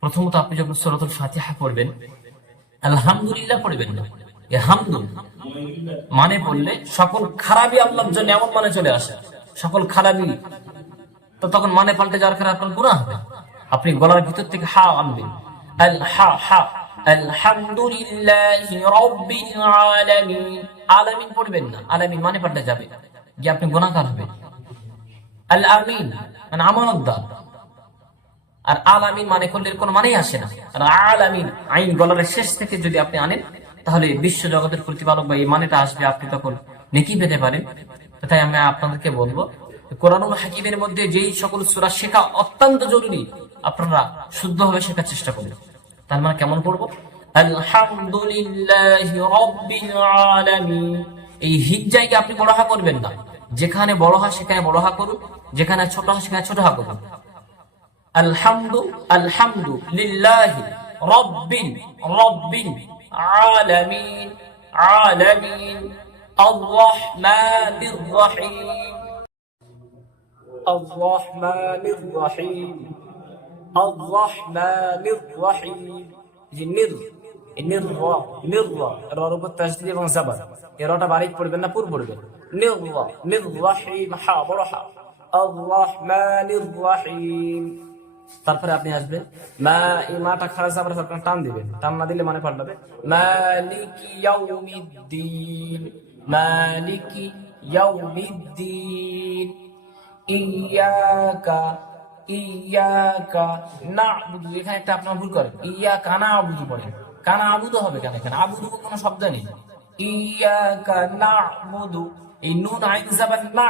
প্রথমত আপনি যখন সূরাতুল ফাতিহা পড়বেন, আলহামদুলিল্লাহ পড়বেন না। হামদুল মানে পড়লে সকল খারাপই আল্লাহর জন্য এমন মানে চলে আসে। সকল খারাপই, তো তখন মানে পাল্টে যাওয়ার কারণে আপনার গুণা হবে। আপনি গলার ভিতর থেকে হা আনবেন। মানে মানে আমানতদার আর আল আমিন মানে করলে কোনো মানেই আসে না। আর আল আমিন আইন গলার শেষ থেকে যদি আপনি আনেন, তাহলে বিশ্ব জগতের প্রতিপালক বা এই মানেটা আসবে আপনি তখন নেকি পেতে পারেন। তাই আমি আপনাদেরকে বলব, কোরআনুল হাকিমের মধ্যে যেই সকল সূরা শেখা অত্যন্ত জরুরি, আপনারা শুদ্ধভাবে শেখার চেষ্টা করুন। তার মানে কেমন পড়ব এই হিজ্জাইকে আপনি বড় হা করবেন না। যেখানে বড় হা, সেখানে বড় হা করুন। যেখানে ছোট হা, সেখানে ছোট হা করুন। আলহামদু আলহামদু লিল্লাহি রব্বিল রব্বিল আলামিন আলামিন الرحمن الرحيم الرحمن الرحيم الرحمن الرحيم যে নির এই নির র নির র রর উপর তাজদিদ এবং জাবার এই রটা বারিক পড়বেন না পুর পড়বেন নির র নির রাহিম হা বড় হা الرحمن الرحيم তারপরে আপনি আসবেন। মা, এই মাটা খারাপ আবার আপনার টান দিবেন। টান না দিলে মানে পাল্টাবে। মালিকি ইয়াউমিদ্দিন মালিকি ইয়াউমিদ্দিন। ইয়াকা ইয়াকা নাবুদু। এখানে একটা আপনার ভুল করেন। ইয়া কানা আবুদু পড়েন কানা আবুদু হবে কেন এখানে? আবুদু কোনো শব্দ নেই। ইয়াকা নাবুদু। এই নুন আইন জাবান না।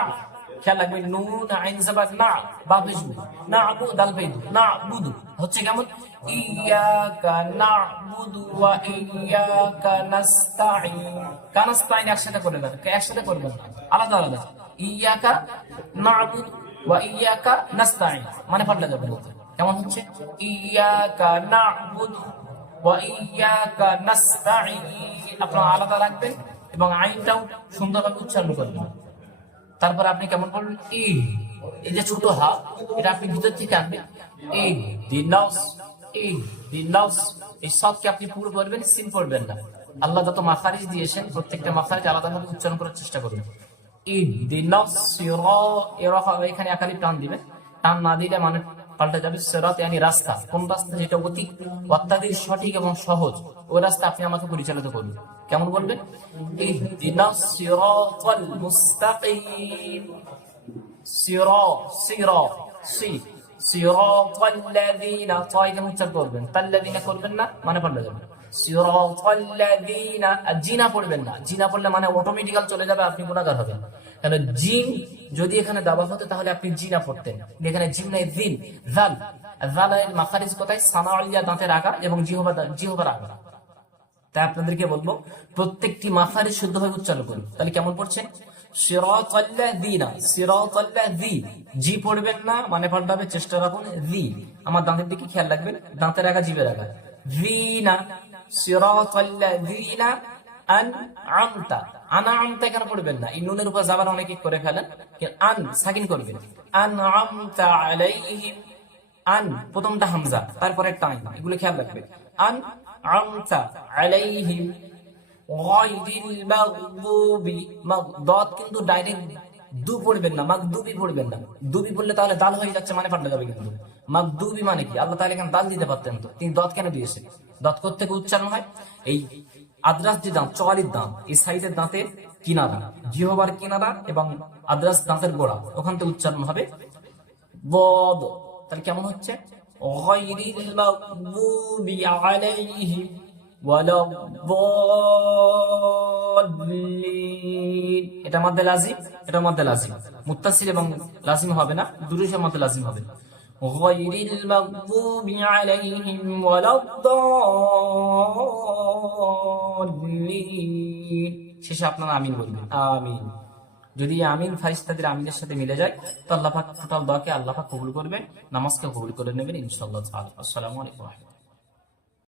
খেয়াল রাখবেন নুন আইন জাবান না বা না আবু দাল বেদু না বুদু। হচ্ছে কেমন? ইয়াকা নাবুদু ওয়া ইয়াকা নাস্তাইন কানাস্তাইন একসাথে করবেন না একসাথে করবেন না, আলাদা আলাদা। ইয়াকা নাবুদু ওয়া ইয়াকা নাস্তাইন মানে পাল্টে যাবে কেমন হচ্ছে? ইয়াকা নাবুদু ওয়া ইয়াকা নাস্তাইন আপনারা আলাদা রাখবেন এবং আইনটাও সুন্দরভাবে উচ্চারণ করবেন। তারপর আপনি কেমন বলবেন? ই, এই যে ছোট হা এটা আপনি ভিতর থেকে আনবেন। ই দিনাউস ই দিনাউস এই সবকে আপনি পুরো করবেন সিম করবেন না? আল্লাহ যত মাখারিজ দিয়েছেন, প্রত্যেকটা মাখারিজ আলাদাভাবে উচ্চারণ করার চেষ্টা করবেন ইহদিনাস সিরাত এখানে একালি টান দিবেন। টান না দিলে মানে পাল্টে যাবে সিরাত yani রাস্তা। কোন রাস্তা যেটা অতি অত্যাধিক সঠিক এবং সহজ। ওই রাস্তা আপনি আমাকে পরিচালিত করুন। কেমন বলবেন? ইহদিনাস সিরাতাল মুস্তাকিম। সি। করবেন। তাল্লাযীনা করবেন না মানে পাল্টে যাবে। সিরাতাল্লাযীনা জিনা পড়বেন না। জিনা পড়লে মানে অটোমেটিক্যাল চলে যাবে, আপনি গুনাহগার হবেন। কেন জিন যদি এখানে দাবা হতো, তাহলে আপনি জিনা পড়তেন। এখানে জিন নাই দিন জাল। জালের মাখারিজ কোথায়? সানাউলিয়া দাঁতের আগা এবং জিহবা জিহবার আগা তাই আপনাদেরকে বলব, প্রত্যেকটি মাখারিজ শুদ্ধভাবে উচ্চারণ করুন। তাহলে কেমন পড়ছেন জি না মানে জি। দাঁতের দিকে খেয়াল আগা জিভের আগা যিনা সিরাতাল্লাযীনা কিন্তু ডাইরেক্ট দু পড়বেন না, মাগদুবি পড়বেন না। দুবি পড়লে তাহলে দাল হয়ে যাচ্ছে মানে পাল্টে যাবে কিন্তু। মাগদুবি মানে কি? আল্লাহ এখানে দাল দিতে পারতেন তো। তিনি দত কেন দিয়েছেন? দত থেকে উচ্চারণ হয়? এই আদ্রাস যে দাঁত চোয়ালির দাঁত, এই সাইডের দাঁতের কিনারা, জিহবার কিনারা এবং আদ্রাস দাঁতের গোড়া, ওখান থেকে উচ্চারণ হবে বদ। তাহলে কেমন হচ্ছে? এটা মধ্যে লাজিম, এটা মধ্যে লাজিম। মুত্তাসিল এবং লাজিম হবে না দুরুশের মধ্যে লাজিম হবে। غير المغضوب عليهم ولا الضالين শেষে আপনারা আমিন বলবেন আমিন যদি আমিন ফারিস্তাদের আমিনের সাথে মিলে যায় তো আল্লাহ পাক টোটাল দোয়াকে আল্লাহ পাক কবুল করবে নামাজকে কবুল করে নেবেন ইনশাআল্লাহ তাআলা আসসালামু আলাইকুম